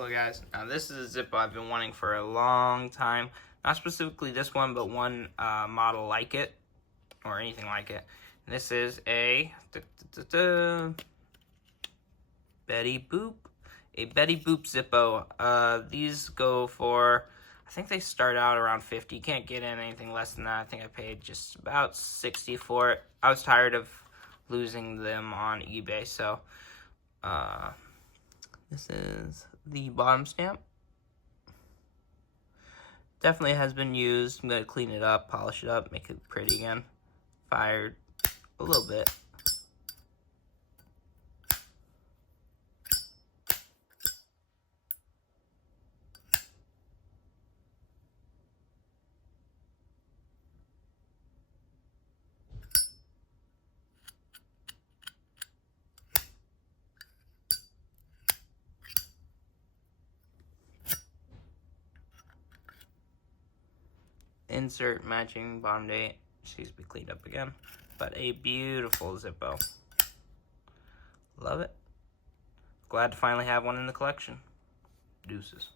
Hello guys, now this is a Zippo I've been wanting for a long time. Not specifically this one, but one model like it, or anything like it. And this is a Betty Boop Zippo. These go for, I think they start out around 50. You can't get in anything less than that. I think I paid just about 60 for it. I was tired of losing them on eBay, so this is the bottom stamp. Definitely has been used. I'm going to clean it up, polish it up, make it pretty again. Fired a little bit. Insert matching bottom date. She needs to be cleaned up again. But a beautiful Zippo. Love it. Glad to finally have one in the collection. Deuces.